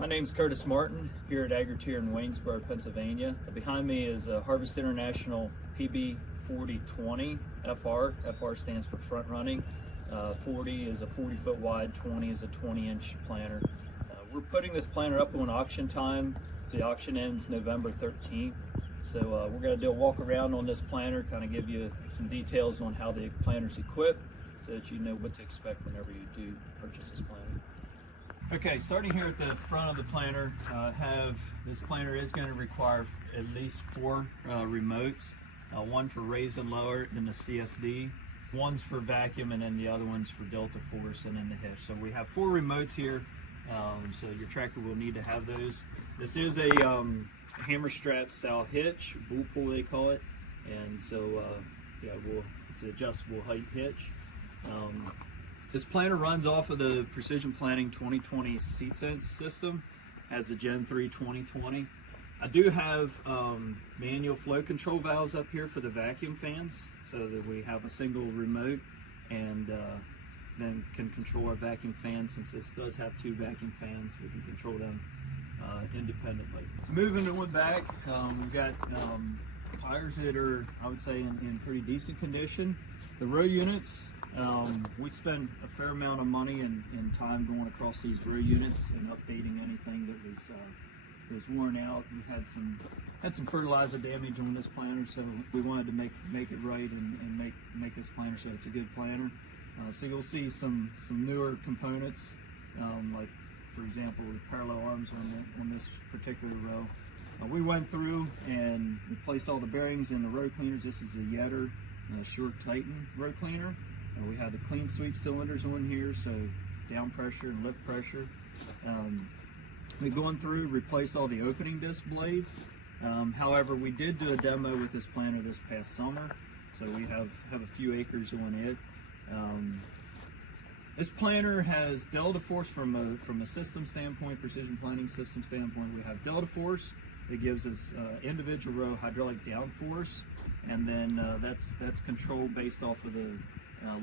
My name's Curtis Martin here at Agri-Tier in Waynesboro, Pennsylvania. Behind me is a Harvest International PB4020FR. FR stands for front running. 40 is a 40-foot wide, 20 is a 20-inch planter. We're putting this planter up on auction time. The auction ends November 13th. So we're going to do a walk around on this planter, kind of give you some details on how the planter's equipped so that you know what to expect whenever you do purchase this planter. Okay, starting here at the front of the planter, this planter is going to require at least 4 remotes. One for raise and lower in the CSD, one's for vacuum, and then the other one's for DeltaForce and in the hitch. So we have 4 remotes here, so your tractor will need to have those. This is a hammer strap style hitch, bull pull they call it, and so yeah, it's an adjustable height hitch. This planter runs off of the Precision Planting 2020 seat sense system as the Gen 3 2020. I do have manual flow control valves up here for the vacuum fans, so that we have a single remote and then can control our vacuum fans. Since this does have 2 vacuum fans, we can control them independently. So moving on back, we've got tires that are, I would say, in pretty decent condition. The row units, we spend a fair amount of money and time going across these row units and updating anything that was worn out. We had some fertilizer damage on this planter, so we wanted to make it right and make this planter so it's a good planter. So you'll see some newer components, like for example the parallel arms on this particular row. We went through and replaced all the bearings in the row cleaners. This is the Yetter Short Titan row cleaner. We have the CleanSweep cylinders on here, so down pressure and lift pressure. We've gone through, replaced all the opening disc blades. However, we did do a demo with this planter this past summer, so we have a few acres on it. This planter has DeltaForce from a system standpoint, precision planting system standpoint. We have DeltaForce that gives us individual row hydraulic downforce, and then that's controlled based off of the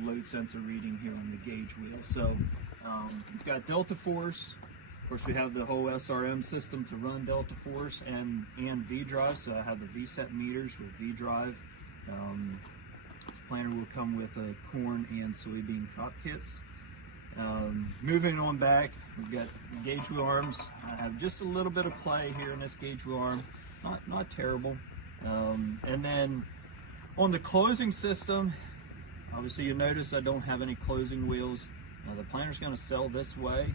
load sensor reading here on the gauge wheel. So we've got DeltaForce. Of course, we have the whole SRM system to run DeltaForce and vDrive. So I have the vSet meters with vDrive. This planter will come with corn and soybean crop kits. Moving on back, we've got gauge wheel arms. I have just a little bit of play here in this gauge wheel arm, not terrible. And then on the closing system, obviously you notice I don't have any closing wheels. The planter's going to sell this way.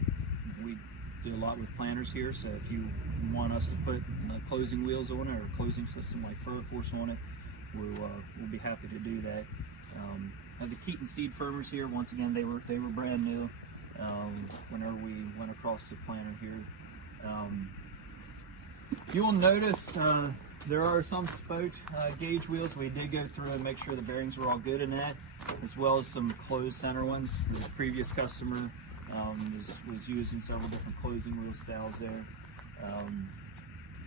We do a lot with planters here, so if you want us to put closing wheels on it or a closing system like FurrowForce on it, we'll be happy to do that. Have the Keeton seed firmers here. Once again, they were brand new whenever we went across the planter here. You'll notice there are some spoke gauge wheels. We did go through and make sure the bearings were all good in that, as well as some closed center ones. The previous customer was using several different closing wheel styles there.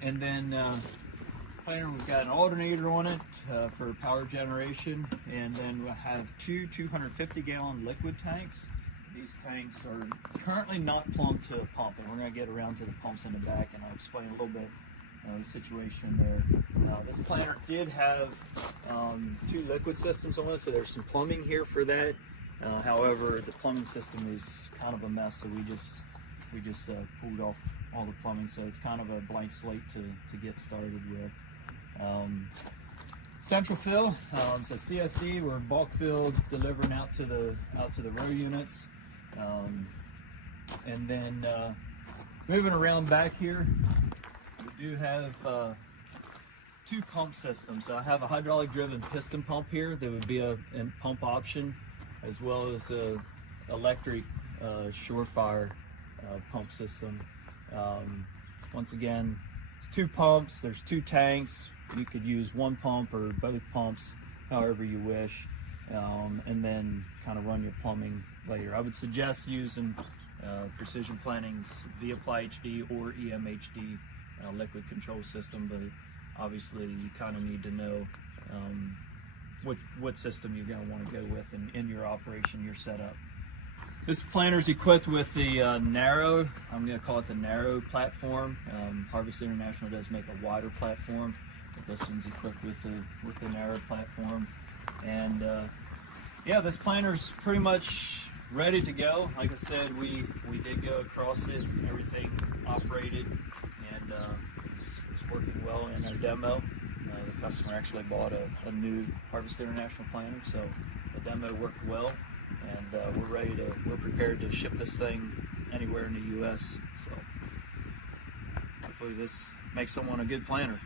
And then planter, we've got an alternator on it for power generation, and then we'll have 2 250-gallon liquid tanks. These tanks are currently not plumbed to a pump, and we're going to get around to the pumps in the back, and I'll explain a little bit the situation there. This planter did have 2 liquid systems on it, so there's some plumbing here for that. However, the plumbing system is kind of a mess, so we just pulled off all the plumbing, so it's kind of a blank slate to get started with. Central fill, so CSD, we're bulk filled, delivering out to the row units, and then moving around back here, we do have 2 pump systems. So I have a hydraulic driven piston pump here that would be a pump option, as well as a electric Surefire pump system. Once again, it's 2 pumps, there's 2 tanks. You could use 1 pump or both pumps, however you wish, and then kind of run your plumbing later. I would suggest using Precision Planting's vApplyHD or EMHD liquid control system, but obviously you kind of need to know what system you're going to want to go with in your operation, your setup. This planter is equipped with the Narrow, I'm going to call it the Narrow platform. Harvest International does make a wider platform, but this one's equipped with the Narrow platform. And yeah, this planter's pretty much ready to go. Like I said, we did go across it, everything operated, and it's working well in our demo. The customer actually bought a new Harvest International planter, so the demo worked well. And we're prepared to ship this thing anywhere in the U.S. So hopefully this makes someone a good planter.